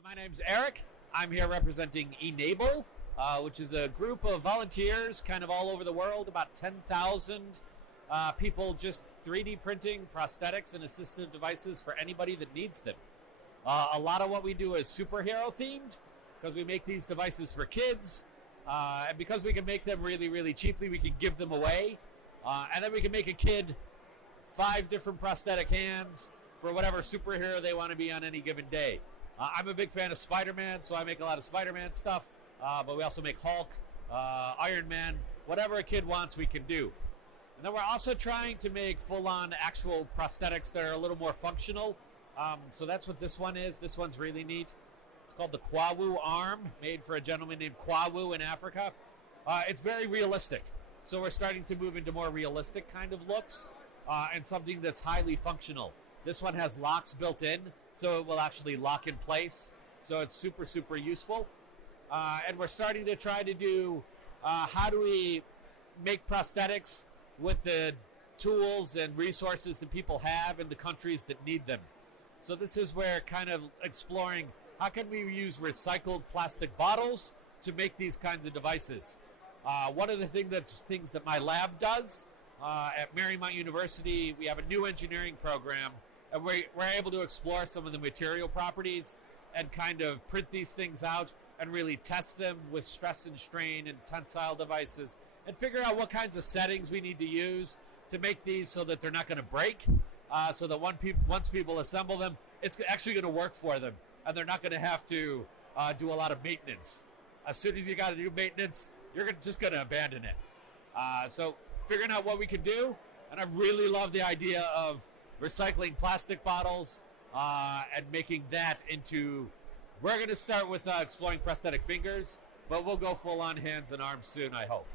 So my name's Eric. I'm here representing E-Nable, which is a group of volunteers kind of all over the world, about 10,000 people just 3D printing prosthetics and assistive devices for anybody that needs them. A lot of what we do is superhero themed because we make these devices for kids, and because we can make them really, really cheaply, we can give them away, and then we can make a kid 5 different prosthetic hands for whatever superhero they want to be on any given day. I'm a big fan of Spider-Man, so I make a lot of Spider-Man stuff, but we also make Hulk, Iron Man, whatever a kid wants we can do. And then we're also trying to make full-on actual prosthetics that are a little more functional. So that's what this one is. This one's really neat. It's called the Quao Arm, made for a gentleman named Quao in Africa. It's very realistic. So we're starting to move into more realistic kind of looks and something that's highly functional. This one has locks built in, so it will actually lock in place. So it's super, super useful. And we're starting to try to do how do we make prosthetics with the tools and resources that people have in the countries that need them. So this is where kind of exploring how can we use recycled plastic bottles to make these kinds of devices. One of the things that my lab does at Marymount University, we have a new engineering program, and we're able to explore some of the material properties and kind of print these things out and really test them with stress and strain and tensile devices and figure out what kinds of settings we need to use to make these so that they're not going to break, so that once people assemble them, it's actually going to work for them and they're not going to have to do a lot of maintenance. As soon as you got to do maintenance, you're just going to abandon it. So figuring out what we can do, and I really love the idea of recycling plastic bottles and making that into, we're going to start with exploring prosthetic fingers, but we'll go full on hands and arms soon, I hope.